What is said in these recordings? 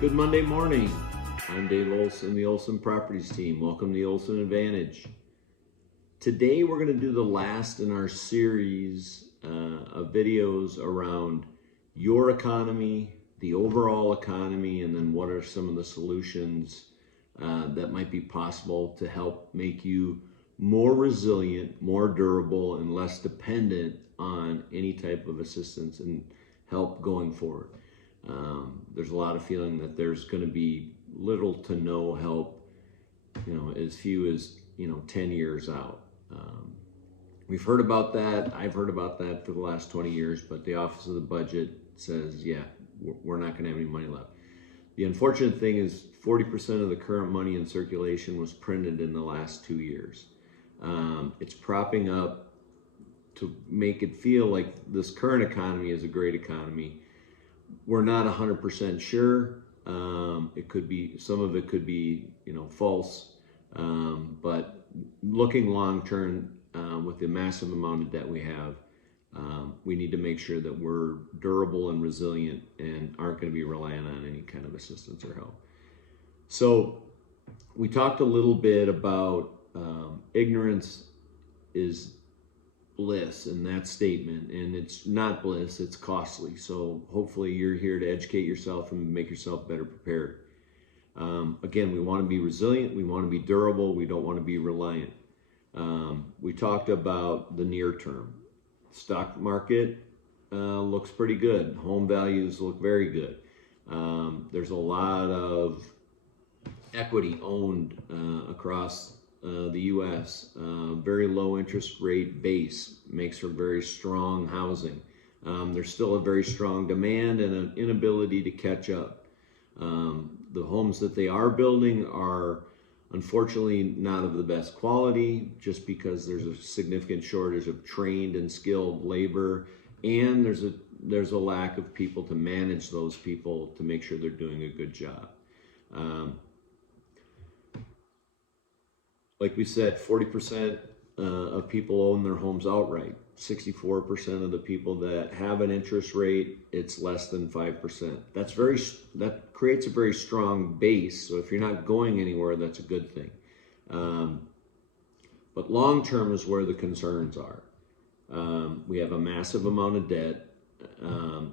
Good Monday morning. I'm Dave Olson, the Olson Properties team. Welcome to the Olson Advantage. Today we're going to do the last in our series of videos around your economy, the overall economy, and then what are some of the solutions that might be possible to help make you more resilient, more durable, and less dependent on any type of assistance and help going forward. There's a lot of feeling that there's going to be little to no help, as few as, 10 years out. We've heard about that. I've heard about that for the last 20 years, but the Office of the Budget says, yeah, we're not going to have any money left. The unfortunate thing is 40% of the current money in circulation was printed in the last 2 years. It's propping up to make it feel like this current economy is a great economy. We're not 100% sure. It could be, some of it could be, false. But looking long term, with the massive amount of debt we have, we need to make sure that we're durable and resilient and aren't going to be relying on any kind of assistance or help. So we talked a little bit about ignorance is bliss in that statement, and it's not bliss, it's costly. So hopefully you're here to educate yourself and make yourself better prepared. Again, we want to be resilient, we want to be durable, we don't want to be reliant. We talked about the near term. Stock market looks pretty good. Home values look very good. There's a lot of equity owned across the U.S. Very low interest rate base makes for very strong housing. There's still a very strong demand and an inability to catch up. The homes that they are building are unfortunately not of the best quality, just because there's a significant shortage of trained and skilled labor, and there's a lack of people to manage those people to make sure they're doing a good job. Like we said, 40% of people own their homes outright. 64% of the people that have an interest rate, it's less than 5%. That creates a very strong base. So if you're not going anywhere, that's a good thing. But long term is where the concerns are. We have a massive amount of debt.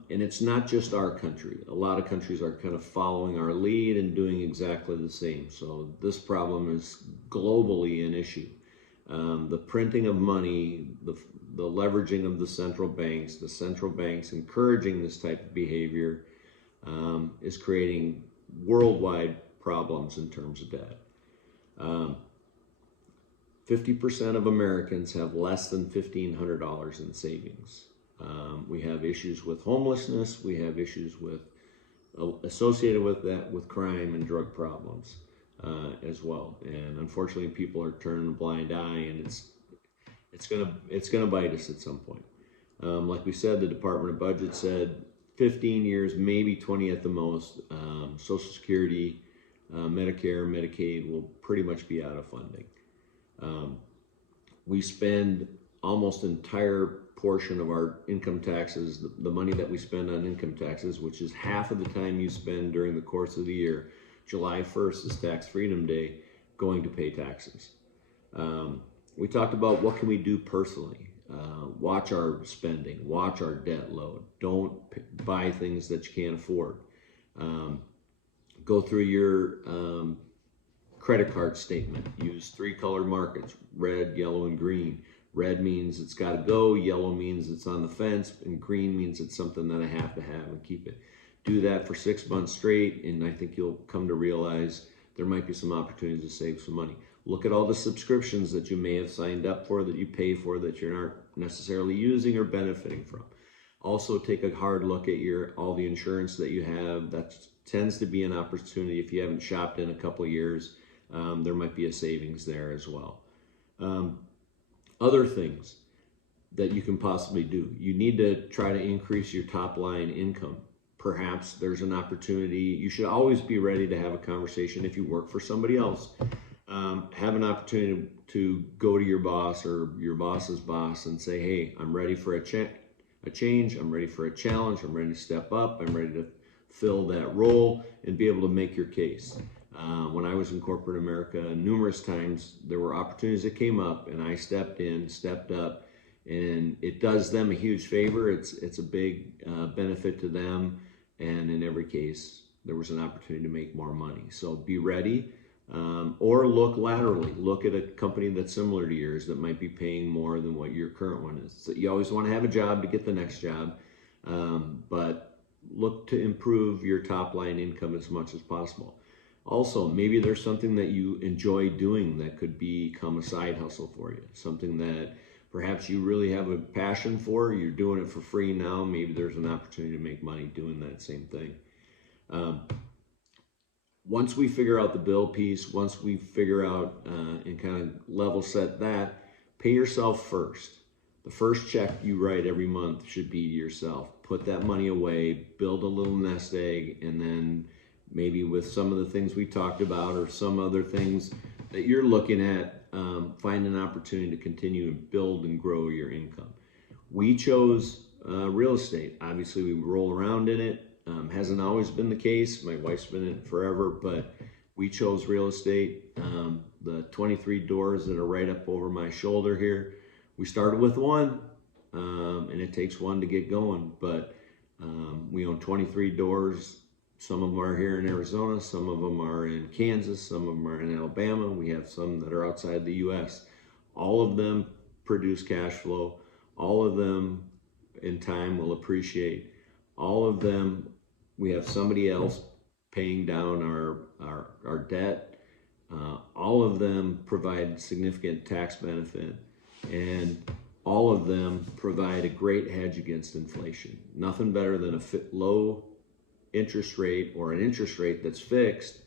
And it's not just our country. A lot of countries are kind of following our lead and doing exactly the same. So this problem is globally an issue. The printing of money, the leveraging of the central banks encouraging this type of behavior is creating worldwide problems in terms of debt. 50% of Americans have less than $1,500 in savings. We have issues with homelessness. We have issues associated with that, with crime and drug problems as well. And unfortunately, people are turning a blind eye, and it's gonna bite us at some point. Like we said, the Department of Budget said 15 years, maybe 20 at the most. Social Security, Medicare, Medicaid will pretty much be out of funding. We spend almost entire portion of our income taxes, the money that we spend on income taxes, which is half of the time you spend during the course of the year. July 1st is Tax Freedom Day, going to pay taxes. We talked about what can we do personally. Watch our spending, watch our debt load. Don't buy things that you can't afford. Go through your credit card statement. Use 3 color markers: red, yellow, and green. Red means it's got to go, yellow means it's on the fence, and green means it's something that I have to have and keep it. Do that for 6 months straight, and I think you'll come to realize there might be some opportunities to save some money. Look at all the subscriptions that you may have signed up for, that you pay for, that you're not necessarily using or benefiting from. Also, take a hard look at all the insurance that you have. That tends to be an opportunity. If you haven't shopped in a couple of years, there might be a savings there as well. Other things that you can possibly do. You need to try to increase your top line income. Perhaps there's an opportunity. You should always be ready to have a conversation if you work for somebody else. Have an opportunity to go to your boss or your boss's boss and say, hey, I'm ready for a change. I'm ready for a challenge. I'm ready to step up. I'm ready to fill that role and be able to make your case. When I was in corporate America, numerous times there were opportunities that came up, and I stepped up, and it does them a huge favor. It's a big benefit to them, and in every case, there was an opportunity to make more money. So be ready, or look laterally. Look at a company that's similar to yours that might be paying more than what your current one is. So you always want to have a job to get the next job, but look to improve your top line income as much as possible. Also, maybe there's something that you enjoy doing that could become a side hustle for you, something that perhaps you really have a passion for. You're doing it for free now. Maybe there's an opportunity to make money doing that same thing. Once we figure out the bill piece, once we figure out and kind of level set that, pay yourself first. The first check you write every month should be to yourself. Put that money away, build a little nest egg, and then maybe with some of the things we talked about or some other things that you're looking at, find an opportunity to continue to build and grow your income. We chose real estate. Obviously, we roll around in it. Hasn't always been the case. My wife's been in it forever, but we chose real estate. The 23 doors that are right up over my shoulder here, we started with one, and it takes one to get going, but we own 23 doors. Some of them are here in Arizona, some of them are in Kansas, some of them are in Alabama. We have some that are outside the US. All of them produce cash flow. All of them in time will appreciate. All of them, we have somebody else paying down our debt. All of them provide significant tax benefit, and all of them provide a great hedge against inflation. Nothing better than a low interest rate or an interest rate that's fixed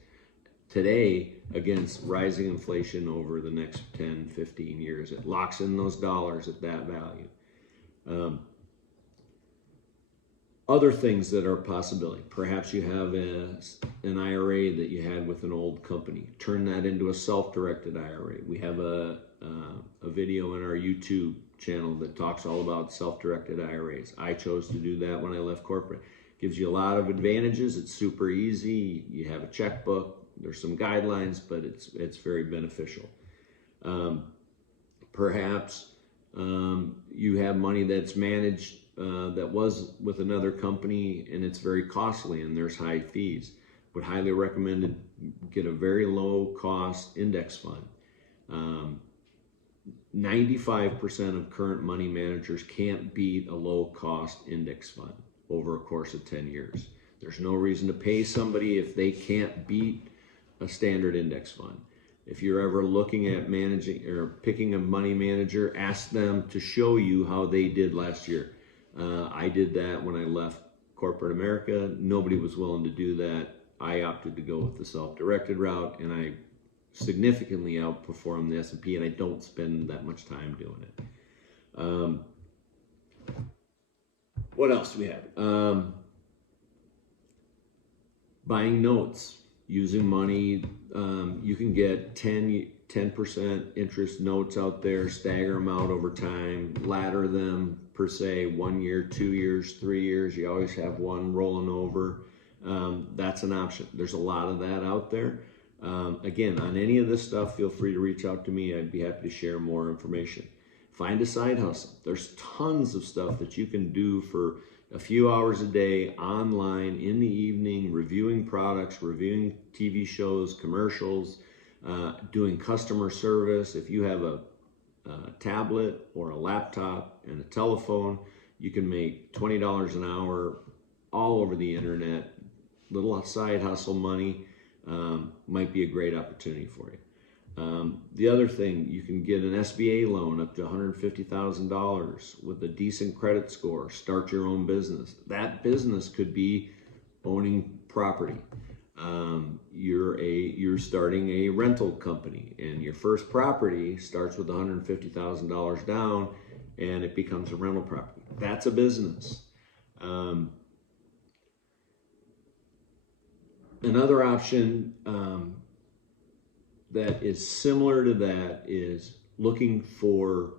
today against rising inflation over the next 10, 15 years. It locks in those dollars at that value. Other things that are a possibility. Perhaps you have an IRA that you had with an old company. Turn that into a self-directed IRA. We have a video in our YouTube channel that talks all about self-directed IRAs. I chose to do that when I left corporate. Gives you a lot of advantages. It's super easy. You have a checkbook. There's some guidelines, but it's very beneficial. Perhaps you have money that's managed that was with another company, and it's very costly and there's high fees. Would highly recommend to get a very low cost index fund. 95% of current money managers can't beat a low cost index fund over a course of 10 years. There's no reason to pay somebody if they can't beat a standard index fund. If you're ever looking at managing or picking a money manager, ask them to show you how they did last year. I did that when I left corporate America. Nobody was willing to do that. I opted to go with the self-directed route, and I significantly outperformed the S&P, and I don't spend that much time doing it. What else do we have? Buying notes, using money. You can get 10% interest notes out there, stagger them out over time, ladder them per se, 1 year, 2 years, 3 years. You always have one rolling over. That's an option. There's a lot of that out there. Again, on any of this stuff, feel free to reach out to me. I'd be happy to share more information. Find a side hustle. There's tons of stuff that you can do for a few hours a day online in the evening, reviewing products, reviewing TV shows, commercials, doing customer service. If you have a tablet or a laptop and a telephone, you can make $20 an hour all over the internet. Little side hustle money might be a great opportunity for you. The other thing, you can get an SBA loan up to $150,000 with a decent credit score. Start your own business. That business could be owning property. You're starting a rental company, and your first property starts with $150,000 down, and it becomes a rental property. That's a business. Another option that is similar to that is looking for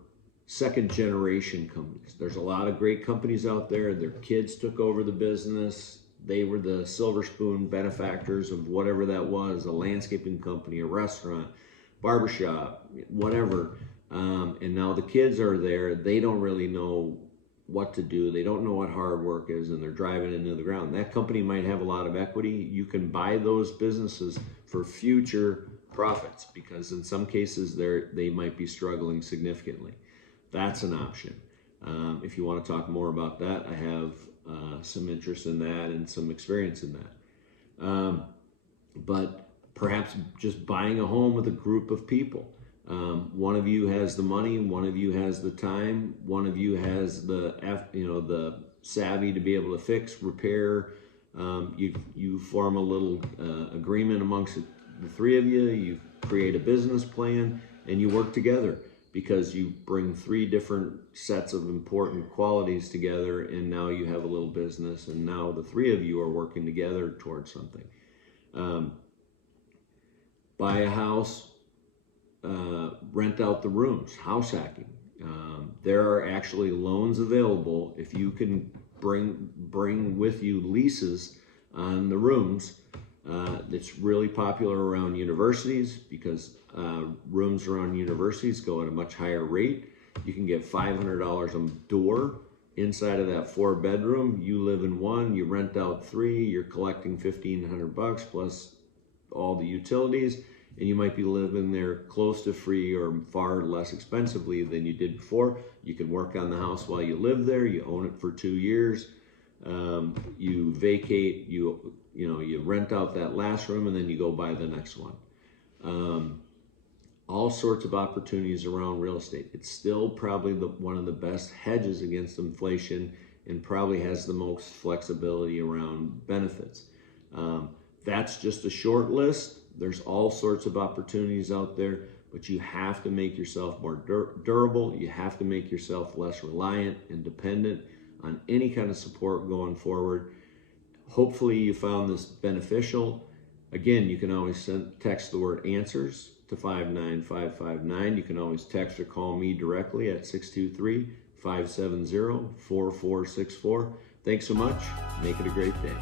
second generation companies. There's a lot of great companies out there. Their kids took over the business. they were the silver spoon benefactors of whatever that was, a landscaping company, a restaurant, barbershop, whatever. And now the kids are there. They don't really know what to do. They don't know what hard work is, and they're driving into the ground. That company might have a lot of equity. You can buy those businesses for future profits, because in some cases they might be struggling significantly. That's an option. If you want to talk more about that, I have some interest in that and some experience in that. But perhaps just buying a home with a group of people. One of you has the money, one of you has the time, one of you has the savvy to be able to fix, repair. You form a little agreement amongst the three of you. You create a business plan and you work together, because you bring three different sets of important qualities together, and now you have a little business, and now the three of you are working together towards something. Buy a house, rent out the rooms, house hacking. There are actually loans available if you can bring with you leases on the rooms. It's really popular around universities, because rooms around universities go at a much higher rate. You can get $500 a door inside of that 4-bedroom. You live in one, you rent out 3, you're collecting $1,500 plus all the utilities, and you might be living there close to free or far less expensively than you did before. You can work on the house while you live there. You own it for 2 years. You vacate, you rent out that last room, and then you go buy the next one. All sorts of opportunities around real estate. It's still probably one of the best hedges against inflation, and probably has the most flexibility around benefits. That's just a short list. There's all sorts of opportunities out there, but you have to make yourself more durable. You have to make yourself less reliant and dependent on any kind of support going forward. Hopefully you found this beneficial. Again, you can always text the word answers to 59559. You can always text or call me directly at 623-570-4464. Thanks so much. Make it a great day.